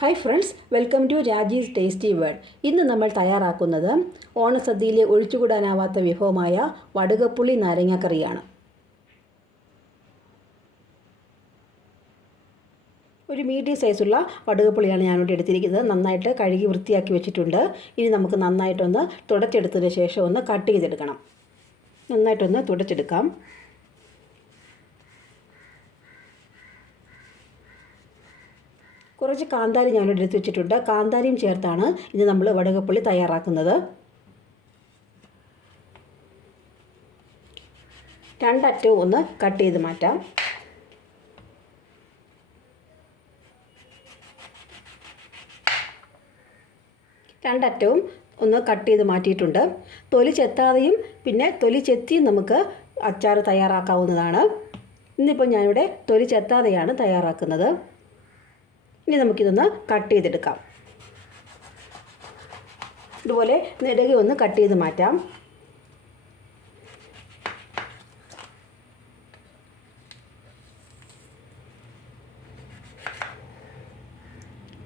Hi friends welcome to Raji's tasty world ഇന്ന് നമ്മൾ തയ്യാറാക്കുന്നത് ഓണസദ്യയിലെ ഒഴിച്ചുകൂടാനാവാത്ത വിഭവമായ വടുകപ്പുള്ളി നാരങ്ങാക്കറിയാണ് ഒരു മീഡിയം സൈസുള്ള വടുകപ്പുളിയാണ് ഞാനിവിടെ എടുത്തിരിക്കുന്നത്. നന്നായിട്ട് കഴുകി വൃത്തിയാക്കി വെച്ചിട്ടുണ്ട്. ഇനി നമുക്ക് നന്നായിട്ടൊന്ന് തുടച്ചെടുത്തതിന് ശേഷം ഒന്ന് കട്ട് ചെയ്തെടുക്കണം. നന്നായിട്ടൊന്ന് തുടച്ചെടുക്കാം. കുറച്ച് കാന്താരി ഞാനിവിടെ എടുത്ത് വെച്ചിട്ടുണ്ട്. കാന്താരിയും ചേർത്താണ് ഇത് നമ്മൾ വടകപ്പുള്ളി തയ്യാറാക്കുന്നത്. രണ്ടറ്റവും ഒന്ന് കട്ട് ചെയ്ത് മാറ്റാം. രണ്ടറ്റവും ഒന്ന് കട്ട് ചെയ്ത് മാറ്റിയിട്ടുണ്ട്. തൊലി ചെത്താതെയും പിന്നെ തൊലി ചെത്തിയും നമുക്ക് അച്ചാർ തയ്യാറാക്കാവുന്നതാണ്. ഇന്നിപ്പോൾ ഞാനിവിടെ തൊലി ചെത്താതെയാണ് തയ്യാറാക്കുന്നത്. ഇനി നമുക്കിതൊന്ന് കട്ട് ചെയ്തെടുക്കാം. ഇതുപോലെ നെടുകെ ഒന്ന് കട്ട് ചെയ്ത് മാറ്റാം.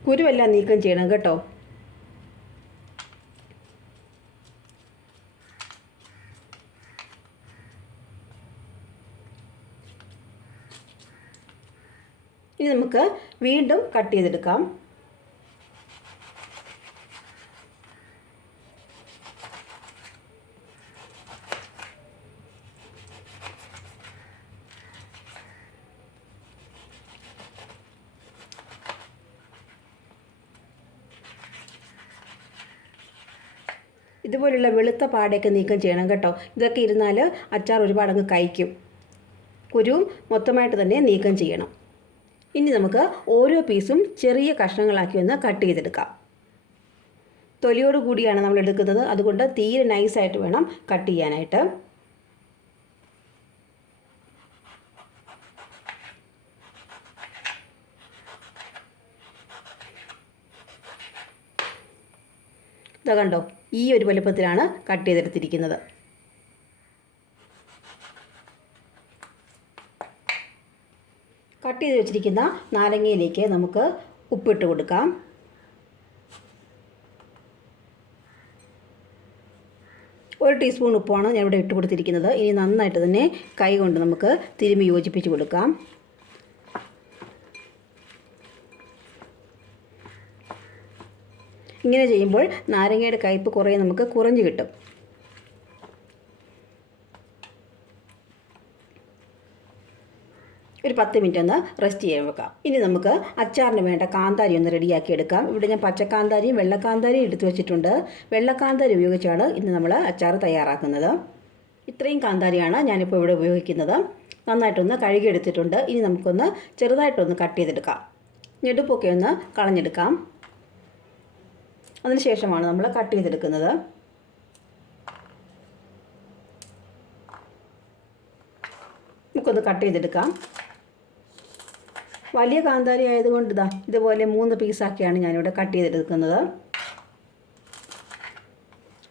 കുരുവെല്ലാം നീക്കം ചെയ്യണം കേട്ടോ. ഇനി നമുക്ക് വീണ്ടും കട്ട് ചെയ്തെടുക്കാം. ഇതുപോലുള്ള വെളുത്ത പാടയൊക്കെ നീക്കം ചെയ്യണം കേട്ടോ. ഇതൊക്കെ ഇരുന്നാൽ അച്ചാർ ഒരുപാടങ്ങ് കഴിക്കും. കുരുവും മൊത്തമായിട്ട് തന്നെ നീക്കം ചെയ്യണം. ഇനി നമുക്ക് ഓരോ പീസും ചെറിയ കഷ്ണങ്ങളാക്കി ഒന്ന് കട്ട് ചെയ്തെടുക്കാം. തൊലിയോട് കൂടിയാണ് നമ്മൾ എടുക്കുന്നത്. അതുകൊണ്ട് തീരെ നൈസായിട്ട് വേണം കട്ട് ചെയ്യാനായിട്ട്. ഇതാ കണ്ടോ ഈ ഒരു വലുപ്പത്തിലാണ് കട്ട് ചെയ്തെടുത്തിരിക്കുന്നത്. കട്ട് ചെയ്ത് വെച്ചിരിക്കുന്ന നാരങ്ങയിലേക്ക് നമുക്ക് ഉപ്പിട്ട് കൊടുക്കാം. ഒരു ടീസ്പൂൺ ഉപ്പാണ് ഞാൻ ഇവിടെ ഇട്ട് കൊടുത്തിരിക്കുന്നത്. ഇനി നന്നായിട്ട് തന്നെ കൈ കൊണ്ട് നമുക്ക് തിരുമി യോജിപ്പിച്ച് കൊടുക്കാം. ഇങ്ങനെ ചെയ്യുമ്പോൾ നാരങ്ങയുടെ കയ്പ്പ് കുറേ നമുക്ക് കുറഞ്ഞു കിട്ടും. ഒരു പത്ത് മിനിറ്റ് ഒന്ന് റെസ്റ്റ് ചെയ്യാൻ വെക്കാം. ഇനി നമുക്ക് അച്ചാറിന് വേണ്ട കാന്താരി ഒന്ന് റെഡിയാക്കി എടുക്കാം. ഇവിടെ ഞാൻ പച്ചക്കാന്താരിയും വെള്ളക്കാന്താരിയും എടുത്തു വെച്ചിട്ടുണ്ട്. വെള്ളക്കാന്താരി ഉപയോഗിച്ചാണ് ഇന്ന് നമ്മൾ അച്ചാർ തയ്യാറാക്കുന്നത്. ഇത്രയും കാന്താരിയാണ് ഞാനിപ്പോൾ ഇവിടെ ഉപയോഗിക്കുന്നത്. നന്നായിട്ടൊന്ന് കഴുകിയെടുത്തിട്ടുണ്ട്. ഇനി നമുക്കൊന്ന് ചെറുതായിട്ടൊന്ന് കട്ട് ചെയ്തെടുക്കാം. ഞെടുപ്പൊക്കെ ഒന്ന് കളഞ്ഞെടുക്കാം. അതിനുശേഷമാണ് നമ്മൾ കട്ട് ചെയ്തെടുക്കുന്നത്. നമുക്കൊന്ന് കട്ട് ചെയ്തെടുക്കാം. വലിയ കാന്താരി ആയതുകൊണ്ട് ഇതാ ഇതുപോലെ മൂന്ന് പീസാക്കിയാണ് ഞാനിവിടെ കട്ട് ചെയ്തെടുക്കുന്നത്.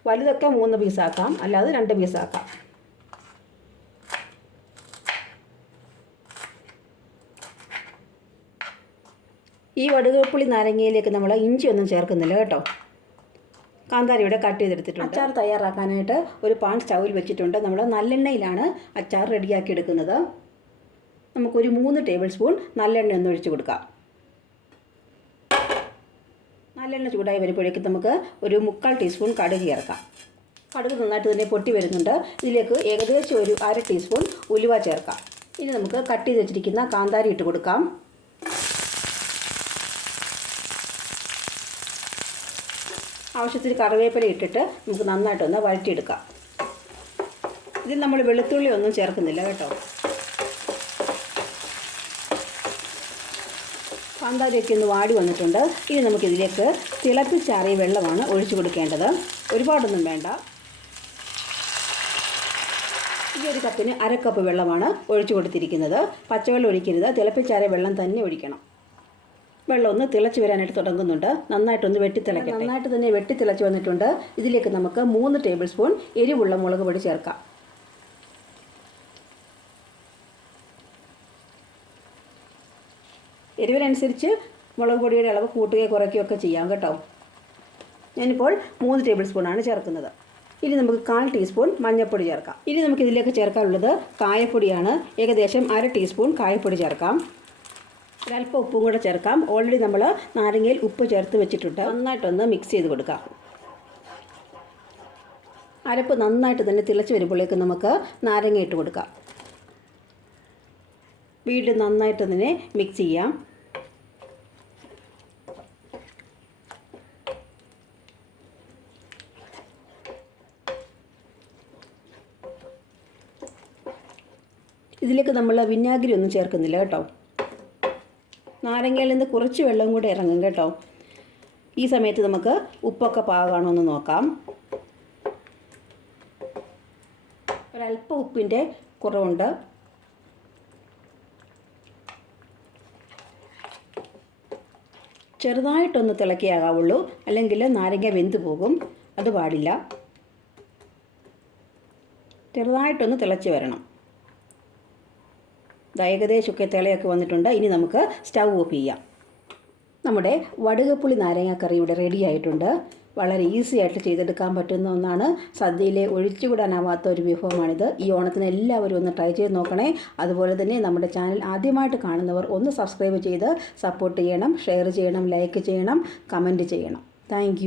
വലുതൊക്കെ മൂന്ന് പീസാക്കാം അല്ലാതെ രണ്ട് പീസാക്കാം ഈ വടുകപ്പുളി നാരങ്ങയിലേക്ക് നമ്മൾ ഇഞ്ചി ഒന്നും ചേർക്കുന്നില്ല കേട്ടോ. കാന്താരിയുടെ കട്ട് ചെയ്തെടുത്തിട്ടുണ്ട്. അച്ചാർ തയ്യാറാക്കാനായിട്ട് ഒരു പാൻ സ്റ്റൗവിൽ വെച്ചിട്ടുണ്ട്. നമ്മൾ നല്ലെണ്ണയിലാണ് അച്ചാർ റെഡിയാക്കി എടുക്കുന്നത്. നമുക്കൊരു മൂന്ന് ടേബിൾ സ്പൂൺ നല്ലെണ്ണ ഒന്ന് ഒഴിച്ച് കൊടുക്കാം. നല്ലെണ്ണ ചൂടായി വരുമ്പോഴേക്കും നമുക്ക് ഒരു മുക്കാൽ ടീസ്പൂൺ കടുക് ചേർക്കാം. കടുക് നന്നായിട്ട് തന്നെ പൊട്ടി വരുന്നുണ്ട്. ഇതിലേക്ക് ഏകദേശം ഒരു അര ടീസ്പൂൺ ഉലുവ ചേർക്കാം. ഇനി നമുക്ക് കട്ട് ചെയ്ത് വെച്ചിരിക്കുന്ന കാന്താരി ഇട്ട് കൊടുക്കാം. ആവശ്യത്തിന് കറിവേപ്പില ഇട്ടിട്ട് നമുക്ക് നന്നായിട്ടൊന്ന് വഴറ്റിയെടുക്കാം. ഇതിൽ നമ്മൾ വെളുത്തുള്ളി ഒന്നും ചേർക്കുന്നില്ല കേട്ടോ. കാന്താരിയൊക്കെ ഒന്ന് വാടി വന്നിട്ടുണ്ട്. ഇനി നമുക്കിതിലേക്ക് തിളപ്പിച്ചാറിയ വെള്ളമാണ് ഒഴിച്ചു കൊടുക്കേണ്ടത്. ഒരുപാടൊന്നും വേണ്ട. ഈ ഒരു കപ്പിന് അര കപ്പ് വെള്ളമാണ് ഒഴിച്ചു കൊടുത്തിരിക്കുന്നത്. പച്ചവെള്ളം ഒഴിക്കരുത്. തിളപ്പിച്ചാറിയ വെള്ളം തന്നെ ഒഴിക്കണം. വെള്ളം ഒന്ന് തിളച്ച് വരാനായിട്ട് തുടങ്ങുന്നുണ്ട്. നന്നായിട്ടൊന്ന് വെട്ടിത്തിളയ്ക്കാം നന്നായിട്ട് തന്നെ വെട്ടിത്തിളച്ച് വന്നിട്ടുണ്ട്. ഇതിലേക്ക് നമുക്ക് മൂന്ന് ടേബിൾ സ്പൂൺ എരിവുള്ള മുളക് പൊടി ചേർക്കാം. എരിവിനനുസരിച്ച് മുളക് പൊടിയുടെ അളവ് കൂട്ടുകയോ കുറയ്ക്കുകയോ ഒക്കെ ചെയ്യാം കേട്ടോ. ഞാനിപ്പോൾ മൂന്ന് ടേബിൾ സ്പൂണാണ് ചേർക്കുന്നത്. ഇനി നമുക്ക് കാൽ ടീസ്പൂൺ മഞ്ഞൾപ്പൊടി ചേർക്കാം. ഇനി നമുക്ക് ഇതിലേക്ക് ചേർക്കാനുള്ളത് കായപ്പൊടിയാണ്. ഏകദേശം അര ടീസ്പൂൺ കായപ്പൊടി ചേർക്കാം. ഒരല്പം ഉപ്പും കൂടെ ചേർക്കാം. ഓൾറെഡി നമ്മൾ നാരങ്ങയിൽ ഉപ്പ് ചേർത്ത് വെച്ചിട്ടുണ്ട്. നന്നായിട്ടൊന്ന് മിക്സ് ചെയ്ത് കൊടുക്കാം. അരപ്പ് നന്നായിട്ട് തന്നെ തിളച്ച് വരുമ്പോഴേക്ക് നമുക്ക് നാരങ്ങ ഇട്ട് കൊടുക്കാം. വീണ്ടും നന്നായിട്ട് തന്നെ മിക്സ് ചെയ്യാം. ഇതിലേക്ക് നമ്മൾ വിനാഗിരി ഒന്നും ചേർക്കുന്നില്ല കേട്ടോ. നാരങ്ങയിൽ നിന്ന് കുറച്ച് വെള്ളം കൂടെ ഇറങ്ങും കേട്ടോ. ഈ സമയത്ത് നമുക്ക് ഉപ്പൊക്കെ പാകമാണോ എന്ന് നോക്കാം. ഒരല്പം ഉപ്പിന്റെ കുറവുണ്ട്. ചെറുതായിട്ടൊന്ന് തിളക്കിയാകാവുള്ളൂ. അല്ലെങ്കിൽ നാരങ്ങ വെന്ത് പോകും. അത് പാടില്ല. ചെറുതായിട്ടൊന്ന് തിളച്ച് വരണം. ഏകദേശമൊക്കെ തിളയൊക്കെ വന്നിട്ടുണ്ട്. ഇനി നമുക്ക് സ്റ്റൗ ഓഫ് ചെയ്യാം. നമ്മുടെ വടുകപ്പുളി നാരങ്ങാക്കറി ഇവിടെ റെഡി ആയിട്ടുണ്ട്. വളരെ ഈസി ആയിട്ട് ചെയ്തെടുക്കാൻ പറ്റുന്ന ഒന്നാണ്. സദ്യയിലെ ഒഴിച്ചുകൂടാനാവാത്ത ഒരു വിഭവമാണിത്. ഈ ഓണത്തിന് എല്ലാവരും ഒന്ന് ട്രൈ ചെയ്ത് നോക്കണേ. അതുപോലെ തന്നെ നമ്മുടെ ചാനൽ ആദ്യമായിട്ട് കാണുന്നവർ ഒന്ന് സബ്സ്ക്രൈബ് ചെയ്ത് സപ്പോർട്ട് ചെയ്യണം ഷെയർ ചെയ്യണം ലൈക്ക് ചെയ്യണം കമന്റ് ചെയ്യണം. താങ്ക്